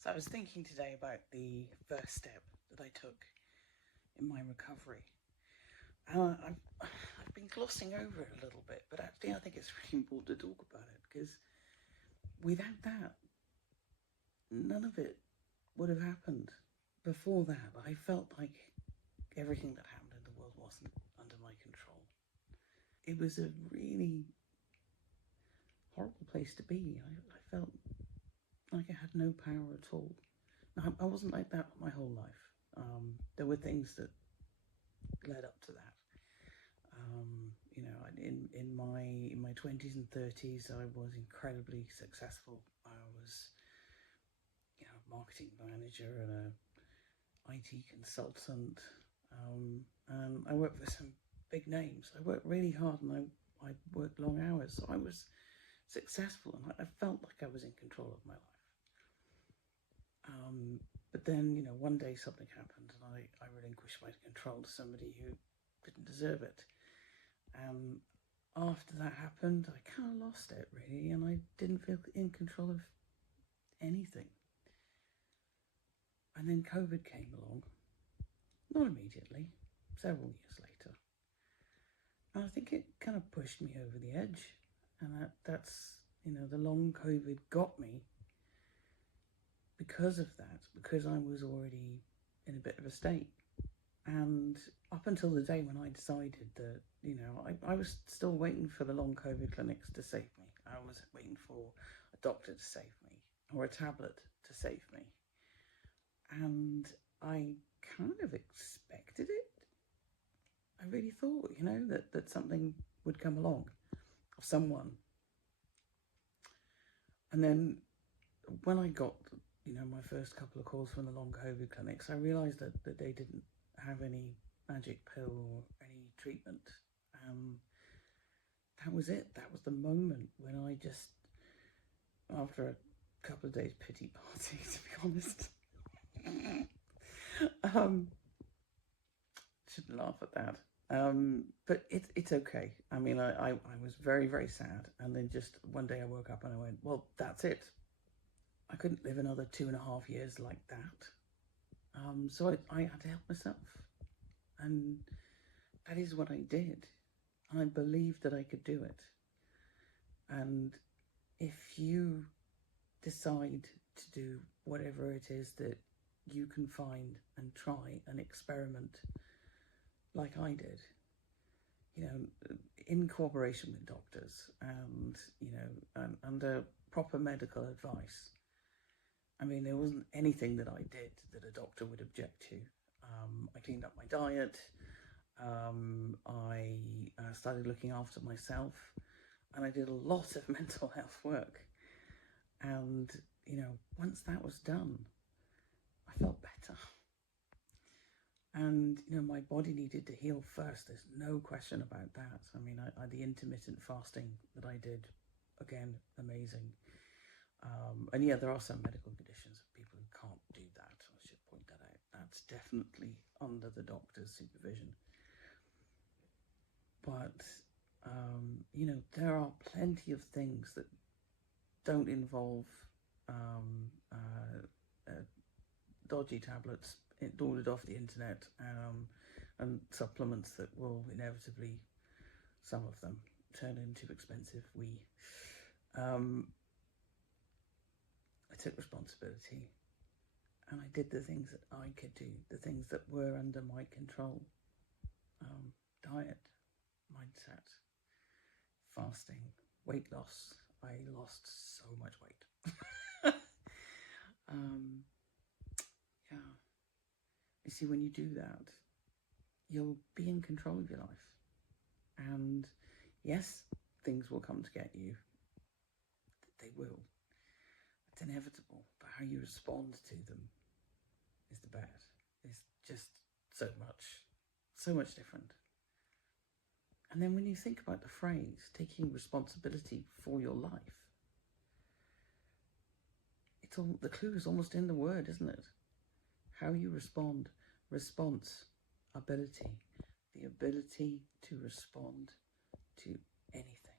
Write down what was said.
So I was thinking today about the first step that I took in my recovery. I've been glossing over it a little bit, but actually I think it's really important to talk about it because without that, none of it would have happened. Before that, I felt like everything that happened in the world wasn't under my control. It was a really horrible place to be. I felt like I had no power at all. I wasn't like that my whole life. There were things that led up to that. In my 20s and 30s, I was incredibly successful. I was, marketing manager and a IT consultant, and I worked for some big names. I worked really hard, and I worked long hours, so I was successful, and I felt like I was in control of my life. But then, one day something happened, and I relinquished my control to somebody who didn't deserve it. And after that happened, I kind of lost it, really, and I didn't feel in control of anything. And then COVID came along, not immediately, several years later. And I think it kind of pushed me over the edge. And that's, the long COVID got me because of that, because I was already in a bit of a state. And up until the day when I decided that, I was still waiting for the long COVID clinics to save me. I was waiting for a doctor to save me or a tablet to save me. And I kind of expected it. I really thought, that something would come along, or someone. And then when I got, my first couple of calls from the long COVID clinics, I realised that they didn't have any magic pill or any treatment. That was it. That was the moment when I just, after a couple of days pity party, to be honest, shouldn't laugh at that. But it's okay. I mean, I was very, very sad. And then just one day I woke up and I went, well, that's it. I couldn't live another 2.5 years like that. So I had to help myself. And that is what I did. And I believed that I could do it. And if you decide to do whatever it is that you can find and try and experiment like I did, in cooperation with doctors and, under proper medical advice. I mean, there wasn't anything that I did that a doctor would object to. I cleaned up my diet. I started looking after myself, and I did a lot of mental health work. And, once that was done, I felt better. And, my body needed to heal first. There's no question about that. I mean, the intermittent fasting that I did, again, amazing. And yeah, there are some medical conditions of people who can't do that. I should point that out. That's definitely under the doctor's supervision. But, there are plenty of things that don't involve dodgy tablets ordered off the internet, and supplements that will inevitably, some of them, turn into expensive. I took responsibility, and I did the things that I could do, the things that were under my control. Diet, mindset, fasting, weight loss. I lost so much weight. Yeah. You see, when you do that, you'll be in control of your life. And yes, things will come to get you. They will. It's inevitable. But how you respond to them is the bet. It's just so much different. And then when you think about the phrase, taking responsibility for your life, the clue is almost in the word, isn't it? How you respond, response, ability, the ability to respond to anything.